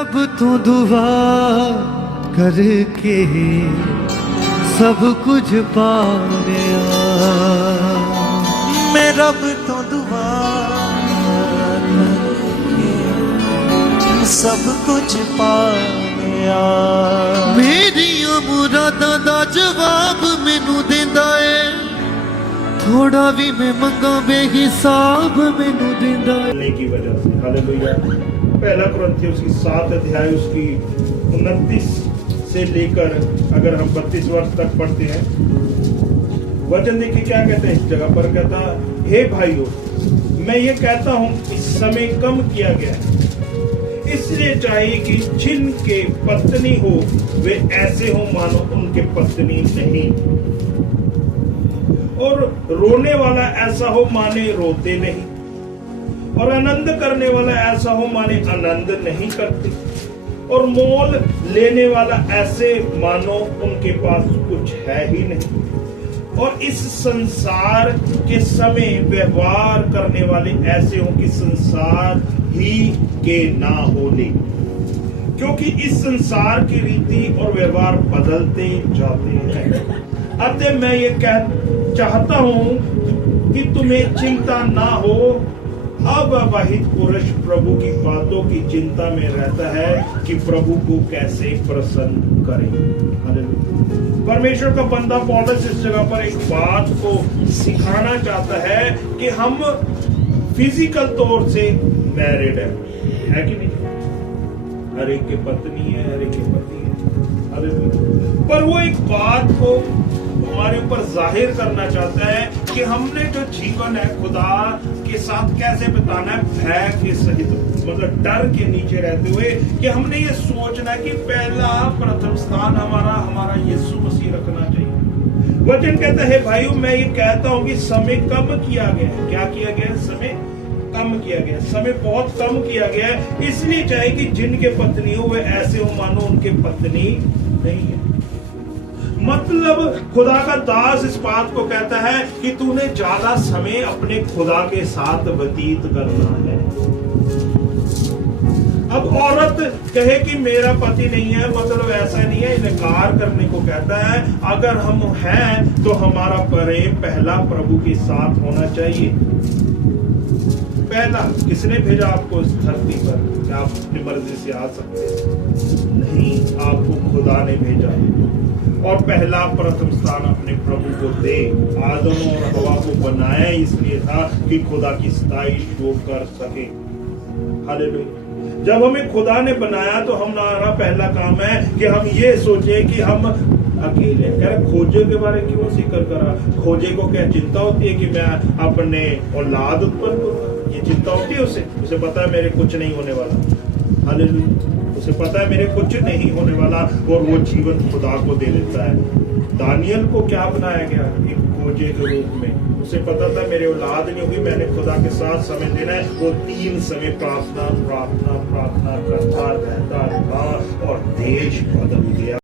रब तू दुआ करके सब कुछ पा गया। मैं रब तो दुआ करके सब कुछ पा गया। मेरिया मुरादा दा जवाब मैनू देंदा है, थोड़ा भी मैं मंगा बेहिसाब मैनू देंदा है। की वजह से हालेलुया। पहला कुरिन्थियों की 7 अध्याय उसकी 29 से लेकर अगर हम 32 वर्ष तक पढ़ते हैं, वचन देखिए क्या कहते हैं। इस जगह पर कहता, हे भाइयों, मैं ये कहता हूं इस समय कम किया गया है, इसलिए चाहिए कि जिनके पत्नी हो वे ऐसे हो मानो उनके पत्नी नहीं, और रोने वाला ऐसा हो माने रोते नहीं, और आनंद करने वाला ऐसा हो माने आनंद नहीं करते, और मोल लेने वाला ऐसे मानो उनके पास कुछ है ही नहीं, और इस संसार के समय व्यवहार करने वाले ऐसे हो कि संसार ही के ना होने, क्योंकि इस संसार की रीति और व्यवहार बदलते जाते हैं। अतः मैं ये चाहता हूं कि तुम्हें चिंता ना हो। अविवाहित पुरुष प्रभु की बातों की चिंता में रहता है कि प्रभु को कैसे प्रसन्न करे। परमेश्वर का बंदा पौलुस इस जगह पर एक बात को सिखाना चाहता है कि हम फिजिकल तौर से मैरिड है कि नहीं? हर एक की पत्नी है, हर एक की पति है, पर वो एक बात को हमारे ऊपर जाहिर करना चाहता है कि हमने जो जीवन है खुदा के साथ कैसे बिताना है, भय के सहित, मतलब डर के नीचे रहते हुए, कि हमने ये सोचना है कि पहला प्रथम स्थान हमारा यीशु मसीह रखना चाहिए। वचन कहता है, भाइयों मैं ये कहता हूं कि समय कम किया गया है। क्या किया गया? समय कम किया गया, समय बहुत कम किया गया है, इसलिए चाहिए कि जिनके पत्नी हो वे ऐसे हो मानो उनके पत्नी नहीं है। मतलब खुदा का दास इस बात को कहता है कि तूने ज्यादा समय अपने खुदा के साथ व्यतीत करना है। अब औरत कहे कि मेरा पति नहीं है, मतलब ऐसा नहीं है, इनकार करने को कहता है। अगर हम हैं तो हमारा प्रेम पहला प्रभु के साथ होना चाहिए। पहला किसने भेजा आपको इस धरती पर? क्या आप अपनी मर्जी से आ सकते हैं? नहीं, आपको खुदा ने भेजा, और पहला प्रथम स्थान अपने प्रभु को दे। आदम और हवा को बनाया इसलिए था कि खुदा की सताइश वो कर सके। हालेलुया। जब हमें खुदा ने बनाया तो हमारा पहला काम है कि हम ये सोचे कि हम अकेले। कह रहे खोजे के बारे क्यों जिक्र करा? खोजे को क्या चिंता होती है कि मैं अपने औलाद उत्पन्न करूंगा? ये चिंता होती है उसे पता है मेरे कुछ नहीं होने वाला। हालेलुया। उसे पता है मेरे कुछ नहीं होने वाला, और वो जीवन खुदा को दे देता है। दानियल को क्या बनाया गया? एक खोजे के रूप में। उसे पता था मेरे औलाद नहीं होगी, मैंने खुदा के साथ समय देना है। वो 3 समय प्रार्थना करता रहता था, और देश बदल गया।